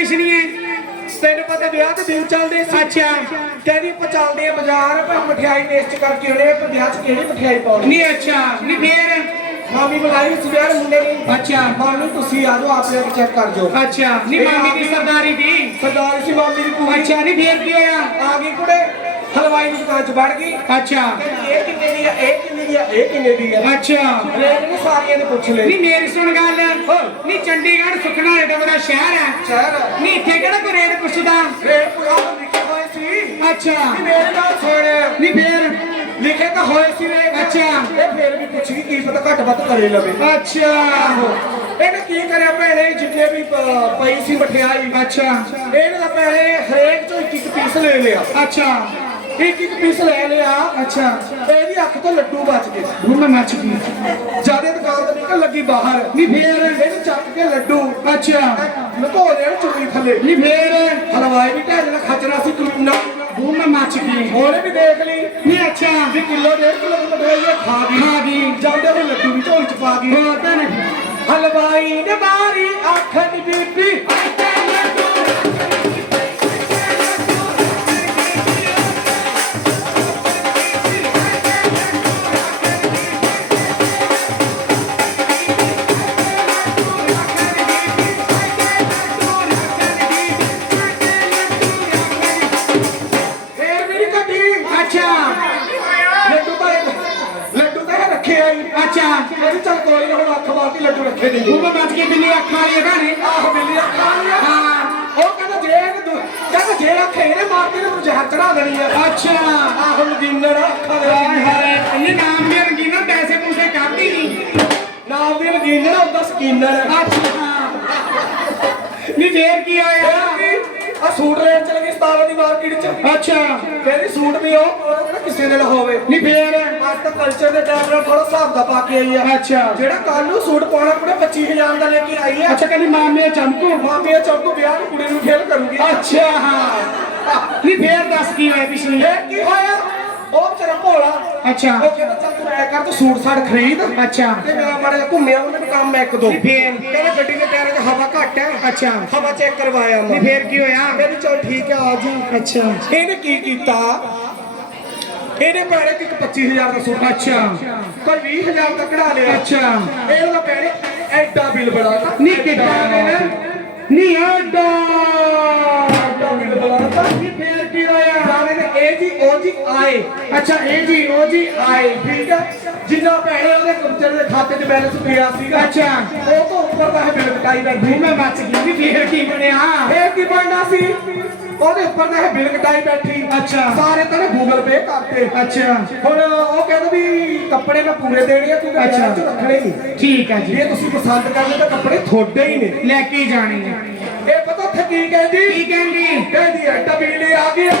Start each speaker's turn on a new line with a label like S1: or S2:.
S1: ਪਿਛਲੀਆਂ
S2: ਤੈਨੂੰ ਪਤਾ ਵਿਆਹ ਤੇ ਦਿਨ ਚੱਲਦੇ ਸੀ।
S1: ਅੱਛਾ।
S2: ਕਹਿੰਦੀ ਆਪਾਂ ਚੱਲਦੇ ਆ ਬਾਜ਼ਾਰ ਪਰ ਮਠਿਆਈ ਟੇਸਟ ਕਰਕੇ ਉਹਨੇ ਆਪਾਂ ਵਿਆਹ 'ਚ ਕਿਹੜੀ ਮਠਿਆਈ ਪਾਉਣੀ?
S1: ਨਹੀਂ ਅੱਛਾ। ਨਹੀਂ ਫੇਰ?
S2: ਮਾਮੀ ਬੁਲਾਈ ਸੀ ਦੇ ਮੁੰਡੇ ਨੂੰ।
S1: ਅੱਛਾ।
S2: ਮਾਮੀ ਤੁਸੀਂ ਆ ਜਾਓ ਆਪੇ ਚੈੱਕ ਕਰ ਜਾਓ।
S1: ਅੱਛਾ। ਨਹੀਂ ਮਾਮੀ ਦੀ ਸਰਦਾਰੀ ਦੀ।
S2: ਸਰਦਾਰ ਸੀ ਮਾਮੀ ਦੀ ਕੁੜੀ।
S1: ਅੱਛਾ ਨਹੀਂ ਫੇਰ ਕੀ ਹੋਇਆ?
S2: ਆ ਗਈ ਕੁੜੇ। ਹਲਵਾਈ ਦੀ ਦੁਕਾਨ 'ਚ ਵੜ ਗਈ।
S1: ਅੱਛਾ।
S2: ਕਹਿੰਦੀ ਇਹ ਕਿੰਨੇ ਦੀ ਆ ਇਹ ਕਿੰਨੇ ਦੀ ਆ ਇਹ ਕਿੰਨੇ ਦੀ ਆ?
S1: ਅੱਛਾ।
S2: ਰੇਟ ਨੂੰ ਸਾਰੀਆਂ ਨੇ ਪੁੱਛ ਲਏ
S1: ਨਹੀਂ ਮੇਰੀ ਸੁਣ ਗੱਲ। ਨਹੀਂ ਚੰਡੀਗੜ੍ਹ ਸੁਖਨਾ ਏਡਾ ਬੜਾ ਸ਼ਹਿਰ ਹੈ
S2: ਸ਼ਹਿਰ
S1: ਨਹੀਂ ਇੱਥੇ ਕਿਹੜਾ ਕੋਈ ਰੇਟ ਪੁੱਛਦਾ?
S2: ਰੇਟ ਪੂਰਾ ਲਿਖੇ ਹੋਏ ਸੀ।
S1: ਅੱਛਾ।
S2: ਨਹੀਂ ਮੇਰੇ ਨਾਲ ਸੁਣ।
S1: ਨਹੀਂ ਫੇਰ?
S2: ਲਿਖੇ ਤਾਂ ਹੋਏ ਸੀ ਰੇਟ
S1: ਅੱਛਾ।
S2: ਇਹ ਫੇਰ ਵੀ ਪੁੱਛ ਗਈ ਕੀ ਪਤਾ ਘੱਟ ਵੱਧ ਕਰੇ ਲਵੇ।
S1: ਅੱਛਾ।
S2: ਇਹਨੇ ਕੀ ਕਰਿਆ ਭੈਣੇ ਜਿੰਨੇ ਵੀ ਪ- ਪਈ ਸੀ ਮਠਿਆਈ।
S1: ਅੱਛਾ।
S2: ਇਹਨੇ ਤਾਂ ਭੈਣੇ ਹਰੇਕ ਚੋਂ ਇੱਕ ਇੱਕ ਪੀਸ ਲੈ ਲਿਆ।
S1: ਅੱਛਾ।
S2: ਇੱਕ ਇੱਕ ਪੀਸ ਲੈ ਲਿਆ।
S1: ਅੱਛਾ।
S2: ਇਹਦੀ ਅੱਖ ਤੋਂ ਲੱਡੂ ਬਚ ਗਏ।
S1: ਉਹ ਮੈਂ ਮੱਚ ਗਈ
S2: ਜਿਆਦੇ ਦੁਕਾਨ ਤੋਂ ਨਿਕਲ ਲੱਗੀ ਬਾਹਰ।
S1: ਨਹੀਂ ਫੇਰ।
S2: ਇਹਨੂੰ ਚੱਕ ਕੇ ਲੱਡੂ।
S1: ਅੱਛਾ।
S2: ਲੁਕੋ ਲਿਆ ਚੁੰਨੀ ਥੱਲੇ।
S1: ਨਹੀਂ ਫੇਰ।
S2: ਹਲਵਾਈ ਵੀ ਢਿੱਡ ਨਾਲ ਖਚਰਾ ਸੀ ਕਮੀਨਾ
S1: ਉਹ ਮੈਂ ਮੱਚ ਗਈ
S2: ਉਹਨੇ ਵੀ ਦੇਖ ਲਈ।
S1: ਨਹੀਂ ਅੱਛਾ।
S2: ਵੀ ਕਿਲੋ ਡੇਢ ਕਿਲੋ ਮਠਿਆਈ ਖਾ ਗਈ।
S1: ਖਾ ਗਈ।
S2: ਜਾਂਦੇ ਹੋਏ ਲੱਡੂ ਵੀ ਝੋਲੀ ਚ ਪਾ ਗਈ।
S1: ਹੋਰ ਤਾਂ ਨਹੀਂ
S2: ਹਲਵਾਈ ਨੇ ਮਾਰੀ ਅੱਖ ਨੀ ਬੀਬੀ।
S1: ਅੱਛਾ
S2: ਕਹਿੰਦੀ ਚੱਲ ਕੋਈ ਨਾ ਹੁਣ ਅੱਖ ਮਾਰਤੀ ਲੱਡੂ ਰੱਖੇ ਨਹੀਂ
S1: ਉਹ ਮੱਚ ਗਈ ਬਿੱਲੀ ਅੱਖਾਂ ਵਾਲੀ ਗਾਣੇ
S2: ਆਹ ਬਿੱਲੀ ਅੱਖਾਂ ਵਾਲੀ ਆ।
S1: ਹਾਂ।
S2: ਉਹ ਕਹਿੰਦਾ ਜੇ ਦੂ- ਕਹਿੰਦਾ ਜੇ ਅੱਖ ਇਹਨੇ ਮਾਰਤੀ ਤੇ ਤੂੰ ਜ਼ਹਿਰ ਚੜਾ ਦੇਣੀ ਆ।
S1: ਅੱਛਾ।
S2: ਆਹ ਨਗੀਨਰ ਅੱਖਾਂ ਦੇ
S1: ਇਹ ਨਾਮ ਵੀ ਰੰਗੀ ਨਾ ਪੈਸੇ ਪੂਸੇ ਕਰਦੀ ਨਹੀਂ
S2: ਨਾਮ ਦੀ ਨਗੀਨਰ ਉਹਦਾ ਸਕੀਨਰ
S1: ਅੱਛਾ। ਨਹੀਂ ਫੇਰ ਕੀ ਹੋਇਆ
S2: ਆ ਸੂਟ ਲੈਣ ਚਲੇ 17 ਦੀ ਮਾਰਕੀਟ ਚ।
S1: ਅੱਛਾ।
S2: ਕਹਿੰਦੀ ਸੂਟ ਵੀ ਉਹ ਕਿਸੇ ਦੇ ਨਾ ਹੋਵੇ।
S1: ਨਹੀਂ ਫੇਰ?
S2: ਅੱਜ ਤਾਂ ਕਲਚਰ ਦੇ ਟਾਈਮ ਨਾਲ ਥੋੜਾ ਹਿਸਾਬ ਦਾ ਪਾ ਕੇ ਆਈ ਆ।
S1: ਅੱਛਾ।
S2: ਜਿਹੜਾ ਕੱਲ ਨੂੰ ਸੂਟ ਪਾਉਣਾ ਆਪਣੇ 25000 ਦਾ ਲੈ ਕੇ ਆਈ ਆ।
S1: ਅੱਛਾ ਕਹਿੰਦੀ ਮਾਮੇ ਚਮਕੂ।
S2: ਮਾਮੀ ਚੌਕੂ ਵਿਆਹ ਨੂੰ ਕੁੜੀ ਨੂੰ ਫੇਲ ਕਰੂਗੀ।
S1: ਅੱਛਾ ਹਾਂ। ਨਹੀਂ ਫੇਰ ਦੱਸ ਕੀ ਹੋਇਆ ਪਿਛਲੀ?
S2: ਕੀ ਹੋਇਆ? ਉਹ ਵਿਚਾਰਾ ਭੋਲਾ।
S1: ਅੱਛਾ।
S2: ਉਹ ਕਹਿੰਦਾ ਚੱਲ ਤੂੰ ਐ ਕਰ ਤੂੰ ਸੂਟ ਸਾੜ ਖਰੀਦ
S1: ਅੱਛਾ।
S2: ਤੇ ਮੈਂ ਜਿਹਾ ਘੁੰਮਿਆ ਉਹਨੇ ਵੀ ਕੰਮ ਇੱਕ ਦੋ।
S1: ਫੇਰ?
S2: ਕਹਿੰਦਾ ਗੱਡੀ ਦੇ ਟਾਇਰਾਂ 'ਚ ਹਵਾ ਘੱਟ ਹੈ।
S1: ਅੱਛਾ।
S2: ਹਵਾ ਚੈੱਕ ਕਰਵਾਇਆ ਮੈਂ
S1: ਫੇਰ ਕੀ ਹੋਇਆ?
S2: ਕਹਿੰਦੀ ਚਲ ਠੀਕ ਹੈ ਆ ਜੀ
S1: ਅੱਛਾ।
S2: ਇਹਨੇ ਕੀ ਕੀਤਾ? ਇਹਨੇ ਪੈਣੇ ਕਿ 25000 ਦਾ ਸੂਟ।
S1: ਅੱਛਾ।
S2: ਕੋਈ 20000 ਦਾ ਕਢਾ ਲਿਆ।
S1: ਅੱਛਾ।
S2: ਇਹਨੂੰ ਤਾਂ ਪੈਣੇ ਐਡਾ ਬਿੱਲ ਬਣਾਤਾ
S1: ਨਹੀਂ ਨੇ ਨਹੀਂ ਆਡਾ
S2: ਐਡਾ। ਬਿੱਲ ਬਣਾਤਾ
S1: ਨਹੀਂ ਫੇਰ ਕੀ ਹੋਇਆ
S2: ਸਾਰੇ ਨੇ ਇਹ ਜੀ ਉਹ ਜੀ ਆਏ।
S1: ਅੱਛਾ ਇਹ ਜੀ ਉਹ ਜੀ
S2: ਆਏ ਠੀਕ ਹੈ ਜਿੰਨਾ ਪੈਣੇ ਉਹਦੇ ਕੰਪਿਊਟਰ ਦੇ ਖਾਤੇ 'ਚ ਬੈਲੈਂਸ ਪਿਆ ਸੀਗਾ
S1: ਅੱਛਾ।
S2: ਉਹ ਤੋਂ ਉੱਪਰ ਦਾ ਇਹ ਬਿੱਲ ਕਟਾਈ ਬੈਠੀ
S1: ਮੈਂ ਬਚ ਗਈ ਵੀ ਫੇਰ ਕੀ ਬਣਿਆ?
S2: ਇਹ ਕੀ ਬਣਨਾ ਸੀ? ਉਹਦੇ ਉੱਪਰ ਦਾ ਇਹ ਬਿੱਲ ਕਟਾਈ ਬੈਠੀ।
S1: ਅੱਛਾ।
S2: ਸਾਰੇ ਤਾਂ ਗੂਗਲ ਪੇ ਕਰਤੇ।
S1: ਅੱਛਾ।
S2: ਹੁਣ ਉਹ ਕਹਿੰਦਾ ਵੀ ਕੱਪੜੇ ਮੈਂ ਪੂਰੇ ਦੇਣੇ ਆ ਤੂੰ
S1: ਅੱਛਾ।
S2: ਰੱਖਣੇ ਨਹੀਂ
S1: ਠੀਕ ਹੈ ਜੀ।
S2: ਜੇ ਤੁਸੀਂ ਪਸੰਦ ਕਰਦੇ ਤਾਂ ਕੱਪੜੇ ਤੁਹਾਡੇ ਹੀ ਨੇ।
S1: ਲੈ ਕੇ ਜਾਣੀ ਹੈ
S2: ਇਹ ਪਤਾ ਉੱਥੇ ਕੀ ਕਹਿੰਦੀ?
S1: ਕੀ ਕਹਿੰਦੀ?
S2: ਕਹਿੰਦੀ ਐਡਾ ਬਿੱਲ ਆ ਗਿਆ।